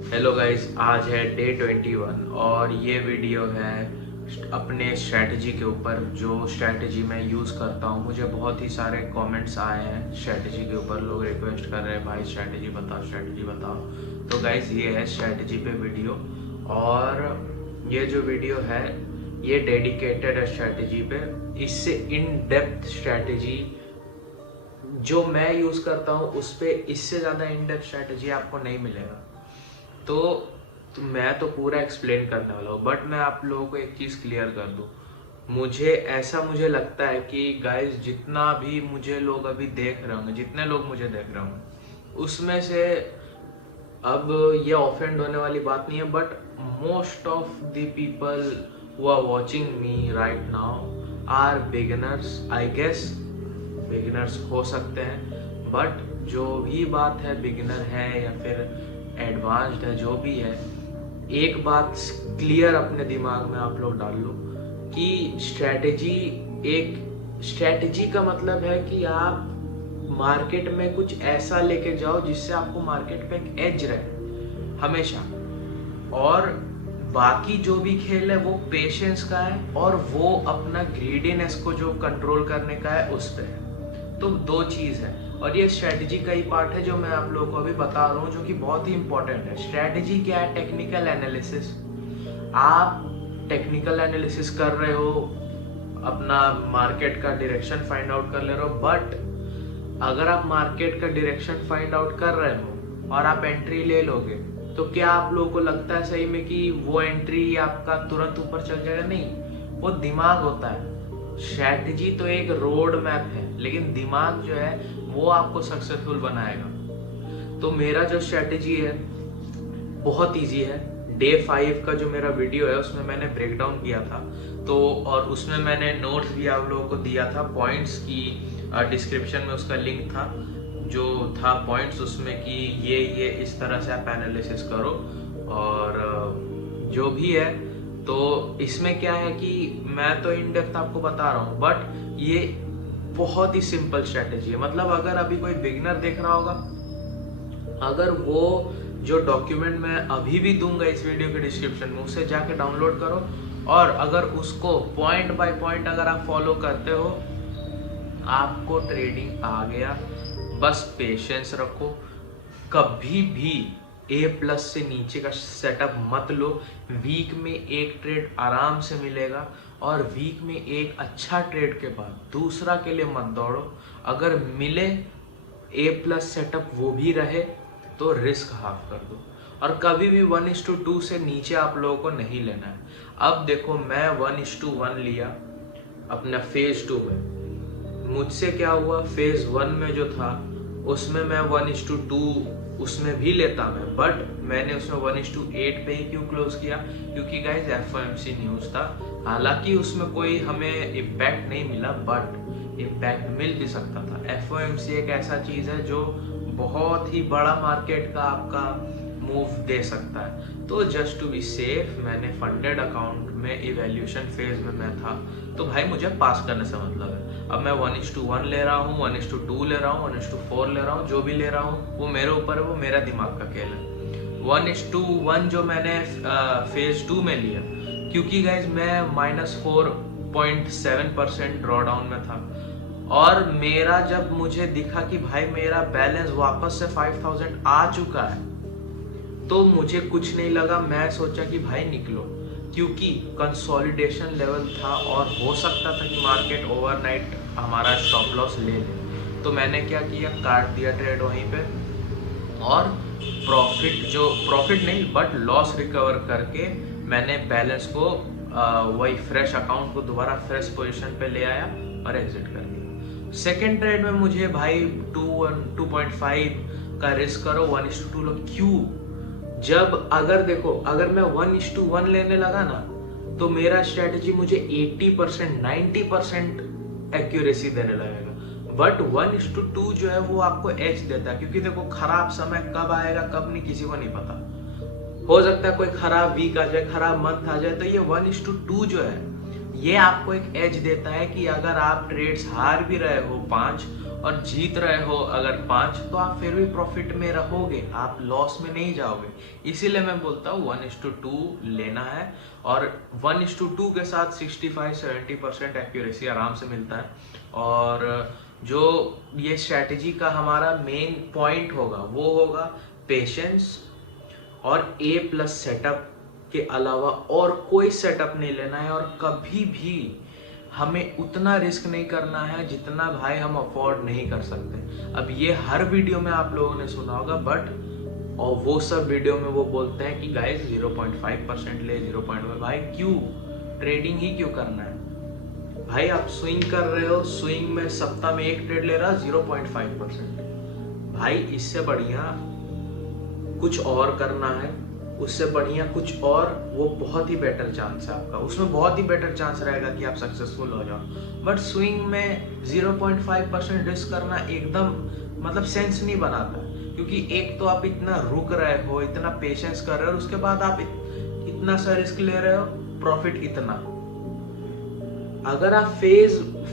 Hello guys, आज है day 21 और ये वीडियो है अपने स्ट्रैटेजी के ऊपर। जो स्ट्रैटेजी मैं यूज़ करता हूँ, मुझे बहुत ही सारे कमेंट्स आए हैं स्ट्रैटेजी के ऊपर। लोग रिक्वेस्ट कर रहे हैं भाई स्ट्रैटेजी बताओ, स्ट्रैटेजी बताओ। तो गाइस, ये है स्ट्रैटेजी पे वीडियो और ये जो वीडियो है ये डेडिकेटेड है स्ट्रैटेजी पे। इससे इन डेप्थ स्ट्रैटेजी जो मैं यूज़ करता हूँ उस पे इससे ज़्यादा इन डेप्थ स्ट्रैटेजी आपको नहीं मिलेगा। तो मैं तो पूरा एक्सप्लेन करने वाला हूँ, बट मैं आप लोगों को एक चीज़ क्लियर कर दूँ। मुझे लगता है कि गाइस, जितना भी मुझे लोग अभी देख रहे होंगे, जितने लोग मुझे देख रहे होंगे, उसमें से अब ये ऑफेंड होने वाली बात नहीं है, but most of the people who are watching me right now are beginners. I guess beginners हो सकते हैं, बट जो भी बात है, बिगिनर है या फिर एडवांस्ड है, जो भी है, एक बात क्लियर अपने दिमाग में आप लोग डाल लो कि स्ट्रैटेजी का मतलब है कि आप मार्केट में कुछ ऐसा लेके जाओ जिससे आपको मार्केट पे एक एज रहे हमेशा। और बाकी जो भी खेल है वो पेशेंस का है और वो अपना ग्रीडीनेस को जो कंट्रोल करने का है उस पे है। तो दो चीज़ है और ये स्ट्रैटेजी का ही पार्ट है जो मैं आप लोगों को अभी बता रहा हूँ, जो कि बहुत ही इंपॉर्टेंट है। स्ट्रैटेजी क्या है? Technical analysis. आप टेक्निकल एनालिसिस कर रहे हो, अपना मार्केट का डायरेक्शन फाइंड आउट कर ले रहे हो, बट अगर आप मार्केट का डायरेक्शन फाइंड आउट कर रहे हो और आप एंट्री ले लोगे, तो क्या आप लोगों को लगता है सही में कि वो एंट्री आपका तुरंत ऊपर चल जाएगा? नहीं, वो दिमाग होता है। स्ट्रैटेजी तो एक रोड मैप है, लेकिन दिमाग जो है वो आपको सक्सेसफुल बनाएगा। तो मेरा जो स्ट्रैटेजी है बहुत इजी है। डे 5 का जो मेरा वीडियो है उसमें मैंने ब्रेक डाउन किया था, तो और उसमें मैंने नोट्स भी आप लोगों को दिया था, पॉइंट्स की डिस्क्रिप्शन में उसका लिंक था, जो था पॉइंट्स उसमें कि ये इस तरह से आप एनालिसिस करो। और जो भी है, तो इसमें क्या है कि मैं तो इन डेप्थ आपको बता रहा हूँ, बट ये बहुत ही सिंपल स्ट्रैटेजी है। मतलब अगर अभी कोई बिगिनर देख रहा होगा, अगर वो जो डॉक्यूमेंट मैं अभी भी दूंगा इस वीडियो के डिस्क्रिप्शन में, उसे जाके डाउनलोड करो और अगर उसको पॉइंट बाय पॉइंट अगर आप फॉलो करते हो, आपको ट्रेडिंग आ गया। बस पेशेंस रखो, कभी भी A+ से नीचे का सेटअप मत लो। वीक में एक ट्रेड आराम से मिलेगा और वीक में एक अच्छा ट्रेड के बाद दूसरा के लिए मत दौड़ो। अगर मिले A+ सेटअप वो भी रहे तो रिस्क हाफ कर दो और कभी भी 1:2 से नीचे आप लोगों को नहीं लेना है। अब देखो, मैं 1:1 लिया अपना फेज 2 में। मुझसे क्या हुआ, फेज 1 में जो था उसमें मैं 1:2 उसमें भी लेता मैं, बट मैंने उसमें 1:8 पे ही क्यों क्लोज किया? क्योंकि गाइस FOMC न्यूज़ था। हालांकि उसमें कोई हमें इम्पैक्ट नहीं मिला, बट इम्पैक्ट मिल भी सकता था। FOMC एक ऐसा चीज़ है जो बहुत ही बड़ा मार्केट का आपका मूव दे सकता है। तो जस्ट टू बी सेफ मैंने फंडेड अकाउंट में इवैल्यूएशन फेज में मैं था, तो भाई मुझे पास करने से मतलब है। अब मैं 1:1 ले रहा हूँ, 1:2 ले रहा हूँ, 1:4 ले रहा हूँ, जो भी ले रहा हूँ वो मेरे ऊपर है, वो मेरा दिमाग का खेल है। 1:1 जो मैंने फेज 2 में लिया, क्योंकि गाइज मैं -4.7% ड्रॉ डाउन में था और मेरा जब मुझे दिखा कि भाई मेरा बैलेंस वापस से 5000 आ चुका है, तो मुझे कुछ नहीं लगा। मैं सोचा कि भाई निकलो, क्योंकि कंसोलिडेशन लेवल था और हो सकता था कि मार्केट ओवरनाइट हमारा स्टॉप लॉस ले ले। तो मैंने क्या किया, काट दिया ट्रेड वहीं पे और प्रॉफिट नहीं बट लॉस रिकवर करके मैंने बैलेंस को वही फ्रेश अकाउंट को दोबारा फ्रेश पोजीशन पे ले आया और एग्जिट कर दिया। सेकेंड ट्रेड में मुझे भाई 2.5 का रिस्क करो, 1:2 लो। क्यों? जब अगर देखो, अगर मैं 1:1 लेने लगा ना, तो मेरा स्ट्रेटजी मुझे 80% 90% एक्यूरेसी देने लगेगा, बट 1:2 जो है वो आपको एज देता है। क्योंकि देखो, खराब समय कब आएगा कब नहीं किसी को नहीं पता। हो सकता है कोई खराब वीक आ जाए, खराब मंथ आ जाए, तो ये 1:2 जो है ये आपको एक एज देता है कि अगर आप ट्रेड्स हार भी रहे हो 5 और जीत रहे हो अगर 5, तो आप फिर भी प्रॉफिट में रहोगे, आप लॉस में नहीं जाओगे। इसीलिए मैं बोलता हूँ 1:2 लेना है, और 1:2 के साथ 65-70% एक्यूरेसी आराम से मिलता है। और जो ये स्ट्रैटेजी का हमारा मेन पॉइंट होगा वो होगा पेशेंस और A+ सेटअप के अलावा और कोई सेटअप नहीं लेना है। और कभी भी हमें उतना रिस्क नहीं करना है जितना भाई हम अफोर्ड नहीं कर सकते। अब ये हर वीडियो में आप लोगों ने सुना होगा, बट और वो सब वीडियो में वो बोलते हैं कि गाइस 0.5% ले, 0.1। भाई क्यों? ट्रेडिंग ही क्यों करना है भाई? आप स्विंग कर रहे हो, स्विंग में सप्ताह में एक ट्रेड ले रहा 0.5%। भाई इससे बढ़िया कुछ और करना है, उससे बढ़िया कुछ और, वो बहुत ही बेटर चांस है आपका, उसमें बहुत ही बेटर चांस रहेगा कि आप सक्सेसफुल हो जाओ। बट स्विंग में 0.5% रिस्क करना एकदम मतलब सेंस नहीं बनाता, क्योंकि एक तो आप इतना रुक रहे हो, इतना पेशेंस कर रहे हो, उसके बाद आप इतना सा रिस्क ले रहे हो, प्रॉफिट इतना। अगर आप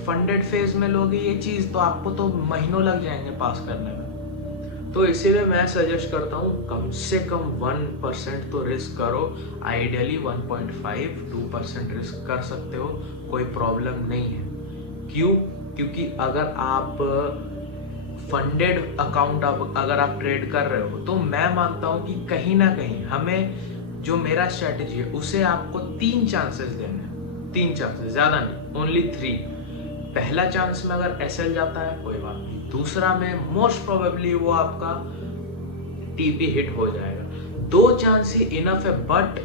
फंडेड फेज में लोगे ये चीज, तो आपको तो महीनों लग जाएंगे पास करने में। तो इसीलिए मैं सजेस्ट करता हूँ कम से कम 1% तो रिस्क करो। आइडियली 1.5-2% रिस्क कर सकते हो, कोई प्रॉब्लम नहीं है। क्यों? क्योंकि अगर आप फंडेड अकाउंट अगर आप ट्रेड कर रहे हो, तो मैं मानता हूँ कि कहीं ना कहीं हमें जो मेरा स्ट्रेटेजी है उसे आपको 3 चांसेस देने हैं। 3 चांसेस, ज्यादा नहीं, ओनली 3। पहला चांस में अगर एसएल जाता है कोई बात नहीं, दूसरा में मोस्ट प्रोबेबली वो आपका टीपी हिट हो जाएगा। 2 चांस ही इनफ है, but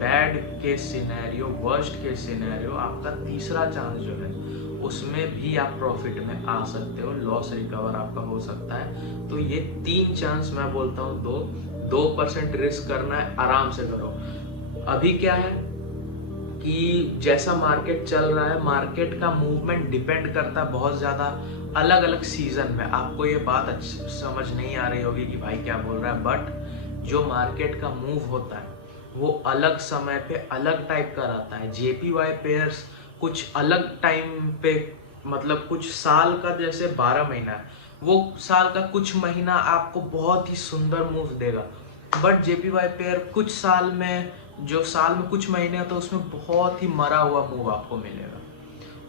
bad case scenario, worst case scenario, आपका तीसरा चांस जो है उसमें भी आप प्रॉफिट में आ सकते हो, लॉस रिकवर आपका हो सकता है। तो ये 3 चांस मैं बोलता हूँ 2% रिस्क करना है, आराम से करो। अभी क्या है कि जैसा मार्केट चल रहा है, मार्केट का मूवमेंट डिपेंड करता है बहुत ज़्यादा अलग अलग सीजन में। आपको ये बात समझ नहीं आ रही होगी कि भाई क्या बोल रहा है, बट जो मार्केट का मूव होता है वो अलग समय पे अलग टाइप का रहता है। JPY पेयर्स कुछ अलग टाइम पे, मतलब कुछ साल का जैसे 12 महीना है, वो साल का कुछ महीना आपको बहुत ही सुंदर मूव देगा। बट JPY पेयर कुछ साल में, जो साल में कुछ महीने तो उसमें बहुत ही मरा हुआ मूव आपको मिलेगा।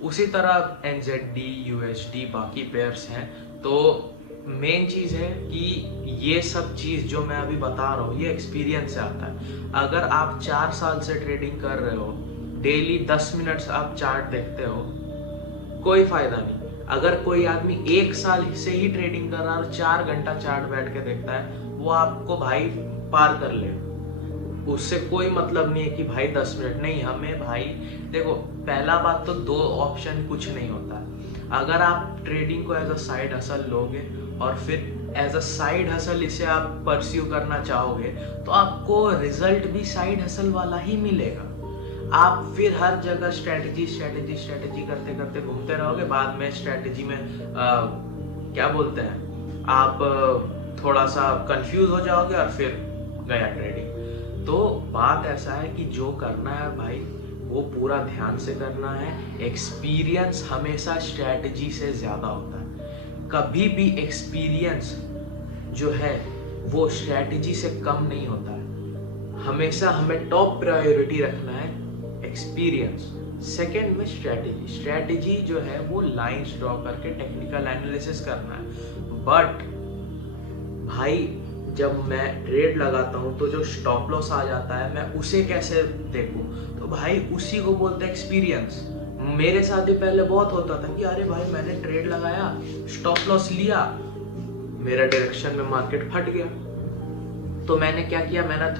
उसी तरह NZD, USD, बाकी पेयर्स हैं। तो मेन चीज़ है कि ये सब चीज़ जो मैं अभी बता रहा हूँ ये एक्सपीरियंस से आता है। अगर आप 4 साल से ट्रेडिंग कर रहे हो, डेली 10 मिनट आप चार्ट देखते हो, कोई फायदा नहीं। अगर कोई आदमी 1 साल से ही ट्रेडिंग कर रहा है और 4 घंटा चार्ट बैठ के देखता है, वो आपको भाई पार कर लेगा। उससे कोई मतलब नहीं है कि भाई 10 मिनट नहीं। हमें भाई देखो, पहला बात तो 2 ऑप्शन कुछ नहीं होता है। अगर आप ट्रेडिंग को एज अ साइड हसल लोगे और फिर एज अ साइड हसल इसे आप परस्यू करना चाहोगे, तो आपको रिजल्ट भी साइड हसल वाला ही मिलेगा। आप फिर हर जगह स्ट्रैटेजी करते करते घूमते रहोगे, बाद में स्ट्रैटेजी में क्या बोलते हैं, आप थोड़ा सा कंफ्यूज हो जाओगे और फिर गया ट्रेडिंग। तो बात ऐसा है कि जो करना है भाई वो पूरा ध्यान से करना है। एक्सपीरियंस हमेशा स्ट्रैटेजी से ज़्यादा होता है। कभी भी एक्सपीरियंस जो है वो स्ट्रैटेजी से कम नहीं होता है। हमेशा हमें टॉप प्रायोरिटी रखना है एक्सपीरियंस, सेकेंड में स्ट्रैटेजी जो है वो लाइंस ड्रॉ करके टेक्निकल एनालिसिस करना है। बट भाई जब मैं ट्रेड लगाता हूँ तो जो स्टॉप लॉस आ जाता है मैं उसे कैसे देखूँ, तो भाई उसी को बोलते हैं एक्सपीरियंस। मेरे साथ भी पहले बहुत होता था कि अरे भाई मैंने ट्रेड लगाया, स्टॉप लॉस लिया, मेरा डायरेक्शन में मार्केट फट गया। तो मैंने क्या किया, मैंने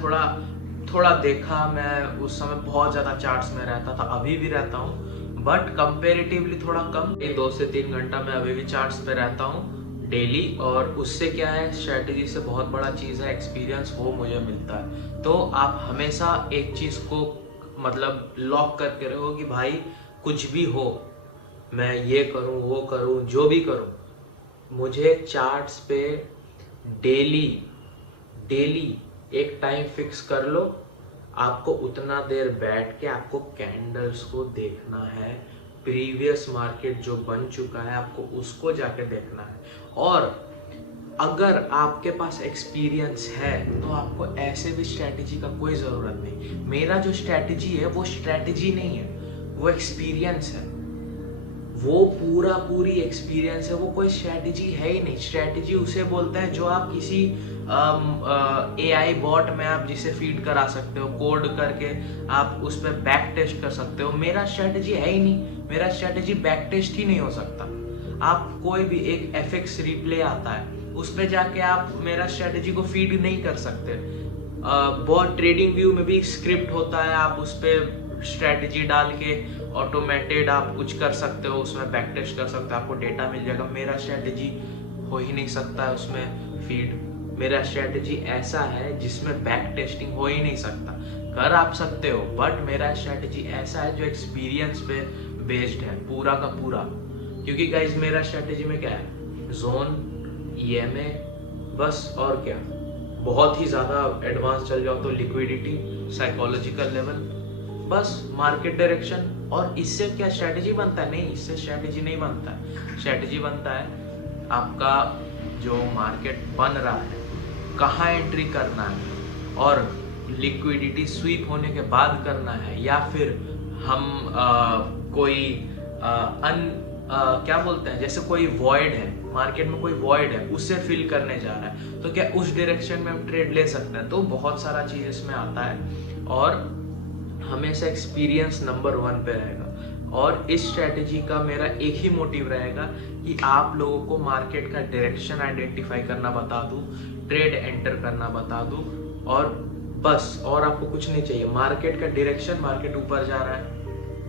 थोड़ा देखा। मैं उस समय बहुत ज़्यादा चार्ट्स में रहता था, अभी भी रहता हूँ, बट कंपेरेटिवली थोड़ा कम। 2 से 3 घंटा मैं अभी भी चार्ट्स पे रहता हूँ डेली। और उससे क्या है, स्ट्रैटेजी से बहुत बड़ा चीज़ है एक्सपीरियंस, वो मुझे मिलता है। तो आप हमेशा एक चीज़ को मतलब लॉक करके रहो कि भाई कुछ भी हो, मैं ये करूँ वो करूँ, जो भी करूँ, मुझे चार्ट्स पे डेली एक टाइम फिक्स कर लो। आपको उतना देर बैठ के आपको कैंडल्स को देखना है, प्रीवियस मार्केट जो बन चुका है आपको उसको जाके देखना है। और अगर आपके पास एक्सपीरियंस है तो आपको ऐसे भी स्ट्रैटेजी का कोई ज़रूरत नहीं। मेरा जो स्ट्रैटेजी है वो स्ट्रैटेजी नहीं है, वो एक्सपीरियंस है, वो पूरी एक्सपीरियंस है, वो कोई स्ट्रैटेजी है ही नहीं। स्ट्रैटेजी उसे बोलते हैं जो आप किसी AI बॉट में आप जिसे फीड करा सकते हो, कोड करके आप उस पर बैक टेस्ट कर सकते हो। मेरा स्ट्रैटेजी है ही नहीं, मेरा स्ट्रैटेजी बैक टेस्ट ही नहीं हो सकता। आप कोई भी एक FX रिप्ले आता है उस पर जाके आप मेरा स्ट्रैटेजी को फीड नहीं कर सकते। बहुत ट्रेडिंग व्यू में भी स्क्रिप्ट होता है, आप उस पर स्ट्रैटेजी डाल के ऑटोमेटेड आप कुछ कर सकते हो, उसमें बैक टेस्ट कर सकते हो, आपको डेटा मिल जाएगा। मेरा स्ट्रैटेजी हो ही नहीं सकता है उसमें फीड। मेरा स्ट्रैटेजी ऐसा है जिसमें बैक टेस्टिंग हो ही नहीं सकता। कर आप सकते हो बट मेरा स्ट्रैटेजी ऐसा है जो एक्सपीरियंस पे बेस्ड है पूरा का पूरा। क्योंकि गाइज मेरा स्ट्रैटेजी में क्या है, जोन, EMA बस, और क्या। बहुत ही ज़्यादा एडवांस चल जाओ तो लिक्विडिटी, साइकोलॉजिकल लेवल, बस मार्केट डायरेक्शन। और इससे क्या स्ट्रैटेजी बनता है? नहीं, इससे स्ट्रैटेजी नहीं बनता है। स्ट्रैटेजी बनता है आपका जो मार्केट बन रहा है कहाँ एंट्री करना है, और लिक्विडिटी स्वीप होने के बाद करना है, या फिर हम कोई क्या बोलते हैं, जैसे कोई वॉइड है मार्केट में, कोई वॉइड है उसे फिल करने जा रहा है, तो क्या उस डायरेक्शन में हम ट्रेड ले सकते हैं। तो बहुत सारा चीज़ इसमें आता है और हमेशा एक्सपीरियंस नंबर 1 पे रहेगा। और इस स्ट्रैटेजी का मेरा एक ही मोटिव रहेगा कि आप लोगों को मार्केट का डायरेक्शन आइडेंटिफाई करना बता दूं, ट्रेड एंटर करना बता दूं, और बस, और आपको कुछ नहीं चाहिए। मार्केट का डायरेक्शन, मार्केट ऊपर जा रहा है।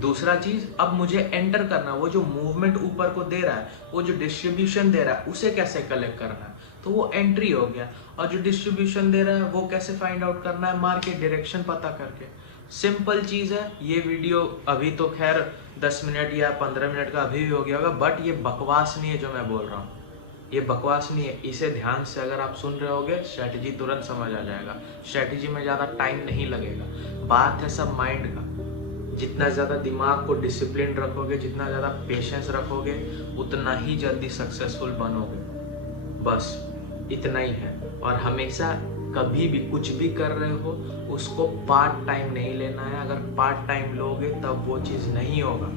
दूसरा चीज, अब मुझे एंटर करना, वो जो मूवमेंट ऊपर को दे रहा है, वो जो डिस्ट्रीब्यूशन दे रहा है उसे कैसे कलेक्ट करना है, तो वो एंट्री हो गया। और जो डिस्ट्रीब्यूशन दे रहा है वो कैसे फाइंड आउट करना है, मार्केट डायरेक्शन पता करके। सिंपल चीज है। ये वीडियो अभी तो खैर 10 मिनट या 15 मिनट का अभी भी हो गया होगा, बट ये बकवास नहीं है जो मैं बोल रहा हूँ, ये बकवास नहीं है। इसे ध्यान से अगर आप सुन रहे होगे स्ट्रैटेजी तुरंत समझ आ जाएगा। स्ट्रैटेजी में ज़्यादा टाइम नहीं लगेगा, बात है सब माइंड का। जितना ज़्यादा दिमाग को डिसिप्लिन रखोगे, जितना ज़्यादा पेशेंस रखोगे, उतना ही जल्दी सक्सेसफुल बनोगे। बस इतना ही है। और हमेशा कभी भी कुछ भी कर रहे हो उसको पार्ट टाइम नहीं लेना है। अगर पार्ट टाइम लोगे तब वो चीज़ नहीं होगा।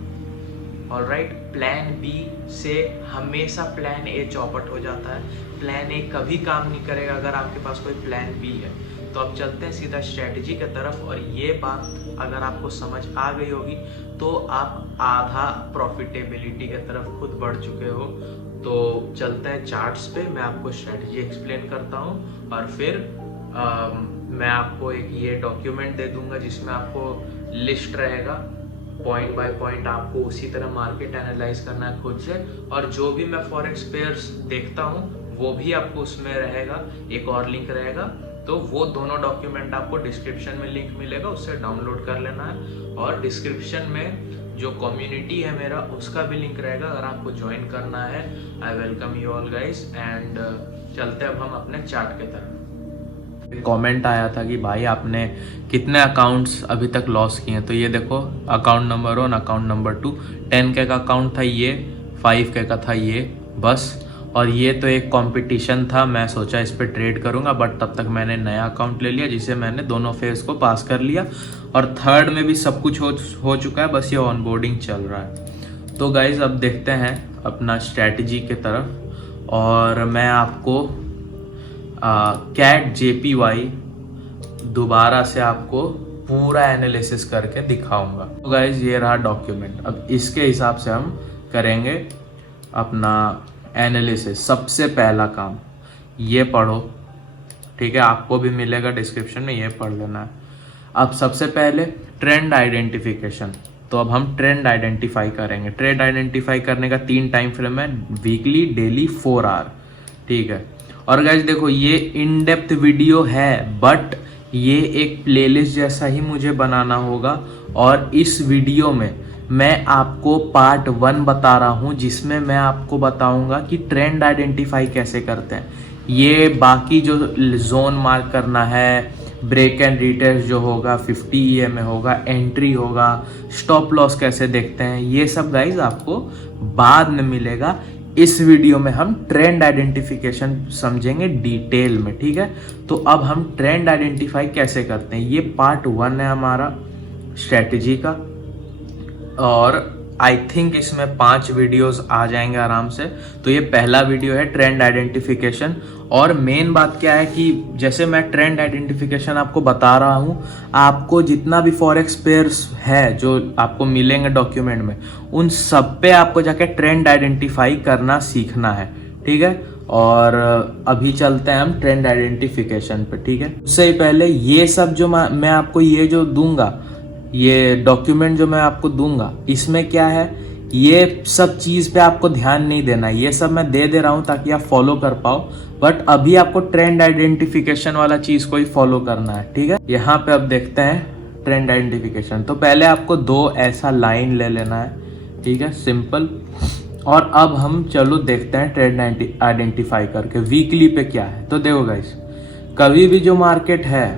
ऑलराइट, प्लान बी से हमेशा प्लान ए चौपट हो जाता है। प्लान ए कभी काम नहीं करेगा अगर आपके पास कोई प्लान बी है। तो अब चलते हैं सीधा स्ट्रैटेजी की तरफ। और ये बात अगर आपको समझ आ गई होगी तो आप आधा प्रॉफिटेबिलिटी की तरफ खुद बढ़ चुके हो। तो चलते हैं चार्ट्स पे, मैं आपको स्ट्रैटेजी एक्सप्लेन करता हूँ और फिर मैं आपको एक ये डॉक्यूमेंट दे दूंगा जिसमें आपको लिस्ट रहेगा, पॉइंट बाय पॉइंट आपको उसी तरह मार्केट एनालाइज करना है खुद से। और जो भी मैं फॉरेक्स पेयर्स देखता हूँ वो भी आपको उसमें रहेगा, एक और लिंक रहेगा। तो वो दोनों डॉक्यूमेंट आपको डिस्क्रिप्शन में लिंक मिलेगा, उससे डाउनलोड कर लेना है। और डिस्क्रिप्शन में जो कम्युनिटी है मेरा उसका भी लिंक रहेगा, अगर आपको ज्वाइन करना है। I welcome you all guys. And चलते अब हम अपने चार्ट के तरफ। कमेंट आया था कि भाई आपने कितने अकाउंट्स अभी तक लॉस किए हैं। तो ये देखो, account number 1, account number 2, 10K का अकाउंट था ये, 5K का था ये, बस। और ये तो एक कंपटीशन था, मैं सोचा इस पे ट्रेड करूंगा, बट तब तक मैंने नया अकाउंट ले लिया जिसे मैंने दोनों फेज को पास कर लिया। और थर्ड में भी सब कुछ हो चुका है, बस ये ऑनबोर्डिंग चल रहा है। तो गाइज अब देखते हैं अपना स्ट्रैटेजी के तरफ। और मैं आपको CAT JPY दोबारा से आपको पूरा एनालिसिस करके दिखाऊंगा। तो गाइज ये रहा डॉक्यूमेंट। अब इसके हिसाब से हम करेंगे अपना एनालिसिस। सबसे पहला काम ये पढ़ो, ठीक है, आपको भी मिलेगा डिस्क्रिप्शन में, ये पढ़ लेना है। अब सबसे पहले ट्रेंड आइडेंटिफिकेशन। तो अब हम ट्रेंड आइडेंटिफाई करेंगे। ट्रेंड आइडेंटिफाई करने का 3 टाइम फ्रेम है, वीकली, डेली, 4 आवर, ठीक है। और गाइस देखो, ये इन डेप्थ वीडियो है, बट ये एक प्लेलिस्ट जैसा ही मुझे बनाना होगा। और इस वीडियो में मैं आपको पार्ट 1 बता रहा हूँ जिसमें मैं आपको बताऊंगा कि ट्रेंड आइडेंटिफाई कैसे करते हैं। ये बाकी जो जोन मार्क करना है, ब्रेक एंड रिटेस्ट जो होगा 50 EMA होगा, एंट्री होगा, स्टॉप लॉस कैसे देखते हैं, ये सब गाइज आपको बाद में मिलेगा। इस वीडियो में हम ट्रेंड आइडेंटिफिकेशन समझेंगे डिटेल में, ठीक है। तो अब हम ट्रेंड आइडेंटिफाई कैसे करते हैं, ये पार्ट 1 है हमारा स्ट्रेटजी का, और आई थिंक इसमें 5 वीडियोस आ जाएंगे आराम से। तो ये पहला वीडियो है ट्रेंड आइडेंटिफिकेशन। और मेन बात क्या है कि जैसे मैं ट्रेंड आइडेंटिफिकेशन आपको बता रहा हूँ, आपको जितना भी फॉरेक्स पेयर्स है जो आपको मिलेंगे डॉक्यूमेंट में, उन सब पे आपको जाके ट्रेंड आइडेंटिफाई करना सीखना है, ठीक है। और अभी चलते हैं हम ट्रेंड आइडेंटिफिकेशन पे, ठीक है। उससे पहले ये सब जो मैं आपको ये जो दूंगा, ये डॉक्यूमेंट जो मैं आपको दूंगा, इसमें क्या है, ये सब चीज़ पे आपको ध्यान नहीं देना। ये सब मैं दे रहा हूँ ताकि आप फॉलो कर पाओ, बट अभी आपको ट्रेंड आइडेंटिफिकेशन वाला चीज़ को ही फॉलो करना है, ठीक है। यहाँ पे अब देखते हैं ट्रेंड आइडेंटिफिकेशन। तो पहले आपको 2 ऐसा लाइन ले लेना है, ठीक है, सिंपल। और अब हम चलो देखते हैं ट्रेंड आइडेंटिफाई करके वीकली पे क्या है। तो देखो गाइस, कभी भी जो मार्केट है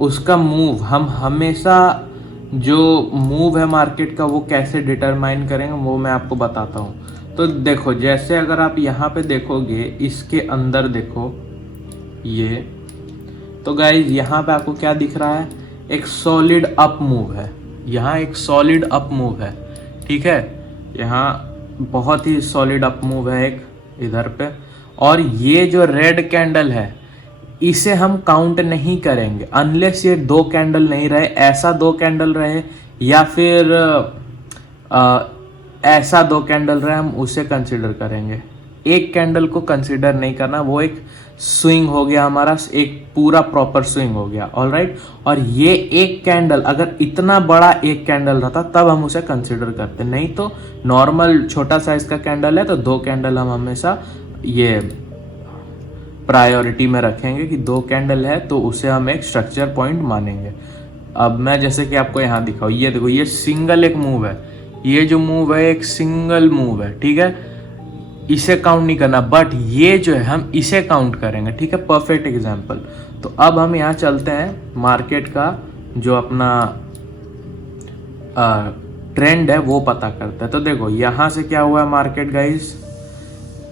उसका मूव हम हमेशा, जो मूव है मार्केट का वो कैसे डिटरमाइन करेंगे वो मैं आपको बताता हूँ। तो देखो, जैसे अगर आप यहाँ पे देखोगे, इसके अंदर देखो ये, तो गाइज यहाँ पे आपको क्या दिख रहा है, एक सॉलिड अप मूव है, यहाँ एक सॉलिड अप मूव है, ठीक है। यहाँ बहुत ही सॉलिड अप मूव है एक इधर पे। और ये जो रेड कैंडल है इसे हम काउंट नहीं करेंगे अनलेस ये 2 कैंडल नहीं रहे, ऐसा 2 कैंडल रहे या फिर ऐसा 2 कैंडल रहे, हम उसे कंसिडर करेंगे। एक कैंडल को कंसिडर नहीं करना, वो एक स्विंग हो गया हमारा, एक पूरा प्रॉपर स्विंग हो गया, ऑलराइट। और ये एक कैंडल अगर इतना बड़ा एक कैंडल रहता तब हम उसे कंसिडर करते, नहीं तो नॉर्मल छोटा साइज का कैंडल है तो 2 कैंडल हम हमेशा ये प्रायोरिटी में रखेंगे कि 2 कैंडल है तो उसे हम एक स्ट्रक्चर पॉइंट मानेंगे। अब मैं जैसे कि आपको यहाँ दिखाऊँ, ये देखो, ये सिंगल एक मूव है, ये जो मूव है एक सिंगल मूव है, ठीक है, इसे काउंट नहीं करना, बट ये जो है हम इसे काउंट करेंगे, ठीक है। Perfect example. तो अब हम यहाँ चलते हैं मार्केट का जो अपना ट्रेंड है वो पता करते हैं। तो देखो यहाँ से क्या हुआ है मार्केट गाइज,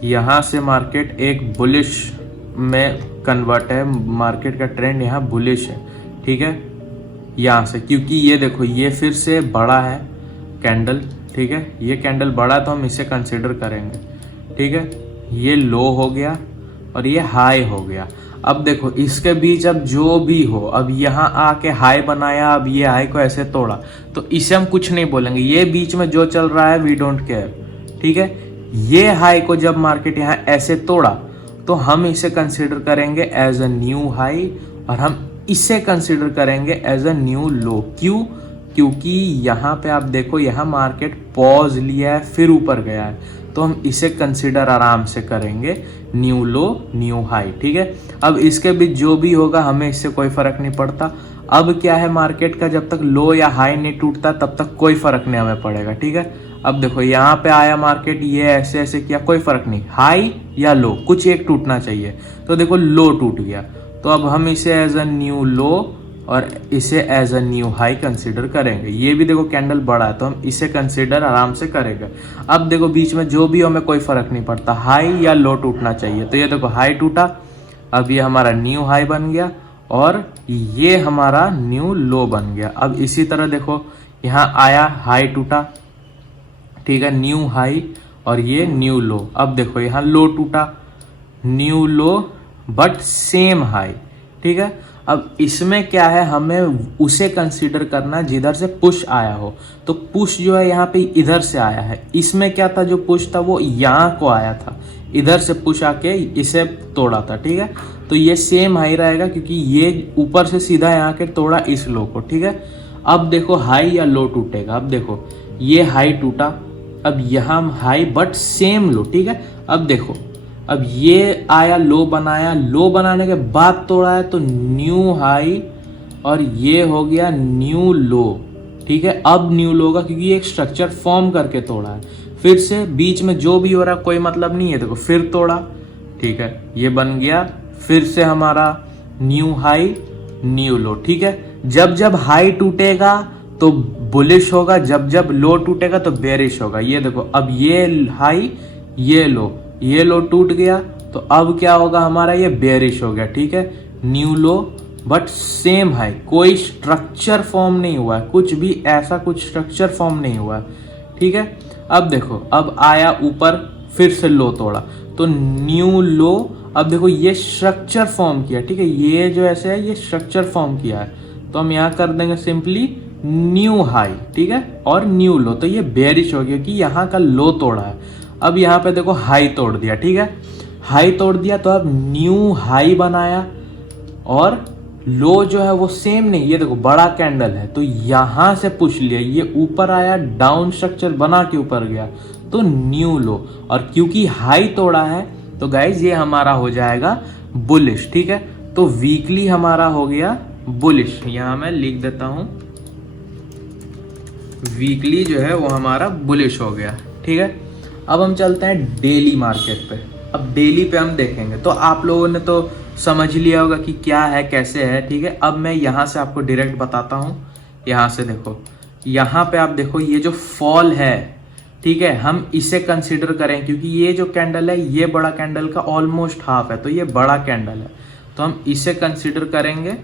यहाँ से मार्केट एक बुलिश में कन्वर्ट है, मार्केट का ट्रेंड यहाँ बुलिश है, ठीक है, यहाँ से, क्योंकि ये देखो ये फिर से बड़ा है कैंडल, ठीक है, ये कैंडल बड़ा तो हम इसे कंसिडर करेंगे, ठीक है। ये लो हो गया और ये हाई हो गया। अब देखो इसके बीच अब जो भी हो, अब यहाँ आके हाई बनाया, अब ये हाई को ऐसे तोड़ा, तो इसे हम कुछ नहीं बोलेंगे, ये बीच में जो चल रहा है वी डोंट केयर, ठीक है। ये हाई को जब मार्केट यहाँ ऐसे तोड़ा तो हम इसे कंसिडर करेंगे एज अ न्यू हाई, और हम इसे कंसिडर करेंगे एज अ न्यू लो। क्यों? क्योंकि यहाँ पे आप देखो, यहाँ मार्केट पॉज लिया है फिर ऊपर गया है, तो हम इसे कंसिडर आराम से करेंगे न्यू लो न्यू हाई, ठीक है। अब इसके बीच जो भी होगा हमें इससे कोई फर्क नहीं पड़ता। अब क्या है, मार्केट का जब तक लो या हाई नहीं टूटता तब तक कोई फर्क नहीं हमें पड़ेगा, ठीक है। अब देखो यहाँ पे आया मार्केट, ये ऐसे ऐसे किया, कोई फर्क नहीं, हाई या लो कुछ एक टूटना चाहिए। तो देखो लो टूट गया, तो अब हम इसे एज अ न्यू लो और इसे as a new high consider करेंगे। ये भी देखो कैंडल बड़ा है तो हम इसे कंसिडर आराम से करेंगे। अब देखो बीच में जो भी हमें कोई फर्क नहीं पड़ता, हाई या लो टूटना चाहिए। तो ये देखो हाई टूटा, अब ये हमारा न्यू हाई बन गया और ये हमारा न्यू लो बन गया। अब इसी तरह देखो यहाँ आया, हाई टूटा, ठीक है, न्यू हाई और ये न्यू लो। अब देखो यहाँ लो टूटा, new low but same high, ठीक है। अब इसमें क्या है, हमें उसे कंसीडर करना जिधर से पुश आया हो। तो पुश जो है यहाँ पे इधर से आया है, इसमें क्या था, जो पुश था वो यहाँ को आया था, इधर से पुश आके इसे तोड़ा था, ठीक है। तो ये सेम हाई रहेगा क्योंकि ये ऊपर से सीधा यहाँ के तोड़ा इस लो को, ठीक है। अब देखो हाई या लो टूटेगा। अब देखो ये हाई टूटा, अब यहाँ हाई बट सेम लो, ठीक है। अब देखो अब ये आया, लो बनाया, लो बनाने के बाद तोड़ा है तो न्यू हाई और ये हो गया न्यू लो, ठीक है। अब न्यू लो होगा क्योंकि ये एक स्ट्रक्चर फॉर्म करके तोड़ा है। फिर से बीच में जो भी हो रहा है कोई मतलब नहीं है, देखो फिर तोड़ा, ठीक है, ये बन गया फिर से हमारा न्यू हाई न्यू लो, ठीक है। जब जब हाई टूटेगा तो बुलिश होगा, जब जब लो टूटेगा तो बेरिश होगा। ये देखो, अब ये हाई, ये लो टूट गया तो अब क्या होगा हमारा, ये बेरिश हो गया, ठीक है। New low but same high, कोई स्ट्रक्चर फॉर्म नहीं हुआ है, कुछ भी ऐसा कुछ स्ट्रक्चर फॉर्म नहीं हुआ है, ठीक है। अब देखो, अब आया ऊपर, फिर से लो तोड़ा तो न्यू लो। अब देखो ये स्ट्रक्चर फॉर्म किया, ठीक है, ये जो ऐसे है ये स्ट्रक्चर फॉर्म किया है, तो हम यहाँ कर देंगे सिंपली न्यू हाई, ठीक है, और न्यू लो। तो ये बेरिश हो गया कि यहाँ का लो तोड़ा है। अब यहाँ पे देखो हाई तोड़ दिया, ठीक है, हाई तोड़ दिया तो अब न्यू हाई बनाया, और लो जो है वो सेम नहीं, ये देखो बड़ा कैंडल है तो यहां से पुश लिया, ये ऊपर आया, डाउन स्ट्रक्चर बना के ऊपर गया तो न्यू लो। और क्योंकि हाई तोड़ा है तो गाइज ये हमारा हो जाएगा बुलिश, ठीक है। तो वीकली हमारा हो गया बुलिश, यहां मैं लिख देता हूं, वीकली जो है वो हमारा बुलिश हो गया, ठीक है। अब हम चलते हैं डेली मार्केट पे। अब डेली पे हम देखेंगे, तो आप लोगों ने तो समझ लिया होगा कि क्या है कैसे है, ठीक है। अब मैं यहाँ से आपको डायरेक्ट बताता हूँ। यहाँ से देखो, यहाँ पे आप देखो ये जो फॉल है, ठीक है, हम इसे कंसिडर करें क्योंकि ये जो कैंडल है ये बड़ा कैंडल का ऑलमोस्ट हाफ है, तो ये बड़ा कैंडल है तो हम इसे कंसिडर करेंगे,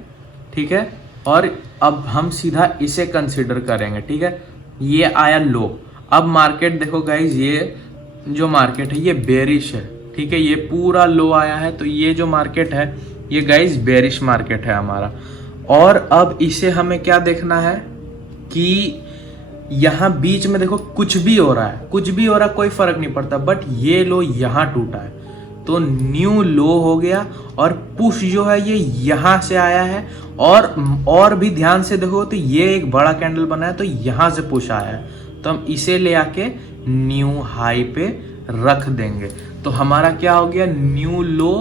ठीक है। और अब हम सीधा इसे कंसिडर करेंगे, ठीक है। ये आया लो। अब मार्केट देखो गाइज, ये जो मार्केट है ये बेरिश है, ठीक है, ये पूरा लो आया है, तो ये जो मार्केट है ये गाइज बेरिश मार्केट है हमारा। और अब इसे हमें क्या देखना है कि यहाँ बीच में देखो कुछ भी हो रहा है, कुछ भी हो रहा है, कोई फर्क नहीं पड़ता, बट ये लो यहाँ टूटा है तो न्यू लो हो गया। और पुश जो है ये यहाँ से आया है, और भी ध्यान से देखो तो ये एक बड़ा कैंडल बना है तो यहाँ से पुश आया है, तो हम इसे ले आके न्यू हाई पे रख देंगे। तो हमारा क्या हो गया, न्यू लो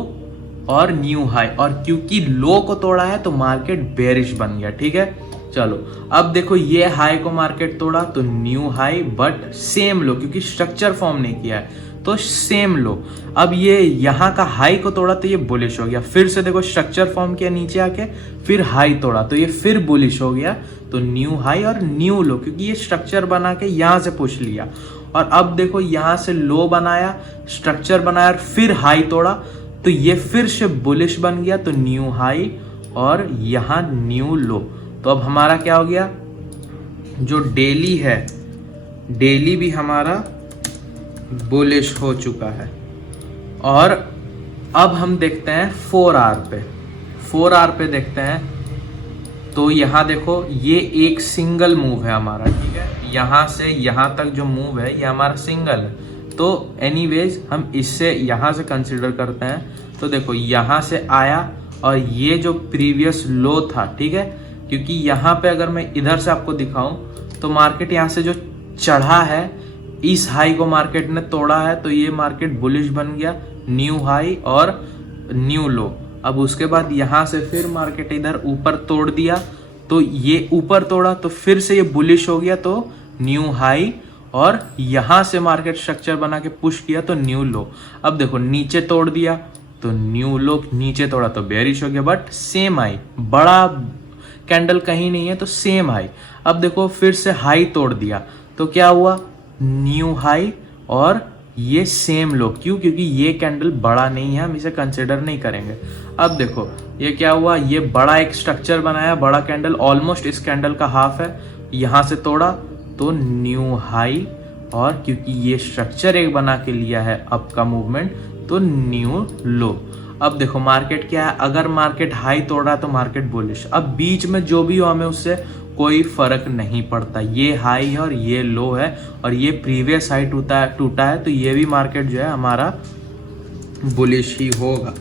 और न्यू हाई, और क्योंकि लो को तोड़ा है तो मार्केट बेरिश बन गया, ठीक है। चलो अब देखो, ये हाई को मार्केट तोड़ा तो न्यू हाई बट सेम लो, क्योंकि स्ट्रक्चर फॉर्म नहीं किया है तो सेम लो। अब ये यहाँ का हाई को तोड़ा तो ये बुलिश हो गया, फिर से देखो स्ट्रक्चर फॉर्म किया नीचे आके, फिर हाई तोड़ा तो ये फिर बुलिश हो गया, तो न्यू हाई और न्यू लो, क्योंकि ये स्ट्रक्चर बना के यहाँ से पुश लिया। और अब देखो यहाँ से लो बनाया, स्ट्रक्चर बनाया और फिर हाई तोड़ा तो ये फिर से बुलिश बन गया, तो न्यू हाई और यहाँ न्यू लो। तो अब हमारा क्या हो गया, जो डेली है, डेली भी हमारा बुलिश हो चुका है। और अब हम देखते हैं 4 आवर पे। 4 आवर पे देखते हैं तो यहाँ देखो ये एक सिंगल मूव है हमारा, ठीक है, यहाँ से यहाँ तक जो मूव है ये हमारा सिंगल है। तो एनीवेज हम इससे यहाँ से कंसिडर करते हैं, तो देखो यहाँ से आया और ये जो प्रीवियस लो था, ठीक है, क्योंकि यहाँ पे अगर मैं इधर से आपको दिखाऊं तो मार्केट यहाँ से जो चढ़ा है, इस हाई को मार्केट ने तोड़ा है तो ये मार्केट बुलिश बन गया, न्यू हाई और न्यू लो। अब उसके बाद यहाँ से फिर मार्केट इधर ऊपर तोड़ दिया तो ये ऊपर तोड़ा तो फिर से ये बुलिश हो गया, तो न्यू हाई, और यहाँ से मार्केट स्ट्रक्चर बना के पुश किया तो न्यू लो। अब देखो नीचे तोड़ दिया तो न्यू लो, नीचे तोड़ा तो बेरिश हो गया, बट सेम हाई, बड़ा कैंडल कहीं नहीं है तो सेम हाई। अब देखो फिर से हाई तोड़ दिया तो क्या हुआ, न्यू हाई और ये सेम लो। क्यों, क्योंकि ये कैंडल बड़ा नहीं है, हम इसे कंसिडर नहीं करेंगे। अब देखो ये क्या हुआ, ये बड़ा एक स्ट्रक्चर बनाया, बड़ा कैंडल ऑलमोस्ट इस कैंडल का हाफ है, यहाँ से तोड़ा तो न्यू हाई, और क्योंकि ये स्ट्रक्चर एक बना के लिया है अप का मूवमेंट तो न्यू लो। अब देखो मार्केट क्या है, अगर मार्केट हाई तोड़ रहा है तो मार्केट बुलिश। अब बीच में जो भी हो हमें उससे कोई फर्क नहीं पड़ता, ये हाई है और ये लो है और ये प्रीवियस हाई टूटा है तो ये भी मार्केट जो है हमारा बुलिश ही होगा।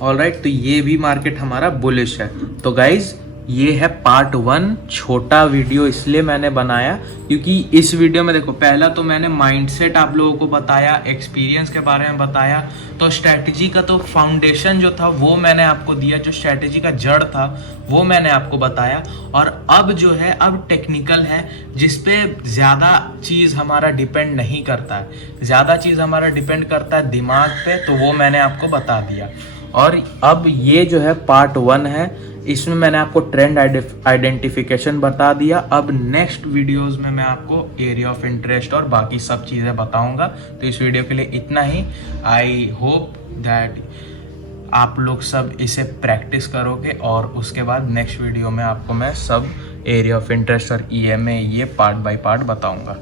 ऑलराइट, तो ये भी मार्केट हमारा बुलिश है। तो गाइज ये है पार्ट 1, छोटा वीडियो इसलिए मैंने बनाया क्योंकि इस वीडियो में देखो, पहला तो मैंने माइंडसेट आप लोगों को बताया, एक्सपीरियंस के बारे में बताया, तो स्ट्रैटेजी का तो फाउंडेशन जो था वो मैंने आपको दिया, जो स्ट्रैटेजी का जड़ था वो मैंने आपको बताया। और अब जो है अब टेक्निकल है, जिसपे ज़्यादा चीज़ हमारा डिपेंड नहीं करता है, ज़्यादा चीज़ हमारा डिपेंड करता है दिमाग पे, तो वो मैंने आपको बता दिया। और अब ये जो है पार्ट 1 है, इसमें मैंने आपको ट्रेंड आइडेंटिफिकेशन बता दिया। अब नेक्स्ट वीडियोस में मैं आपको एरिया ऑफ इंटरेस्ट और बाकी सब चीज़ें बताऊंगा। तो इस वीडियो के लिए इतना ही। आई होप दैट आप लोग सब इसे प्रैक्टिस करोगे और उसके बाद नेक्स्ट वीडियो में आपको मैं सब एरिया ऑफ इंटरेस्ट और EMI ये पार्ट बाय पार्ट बताऊंगा।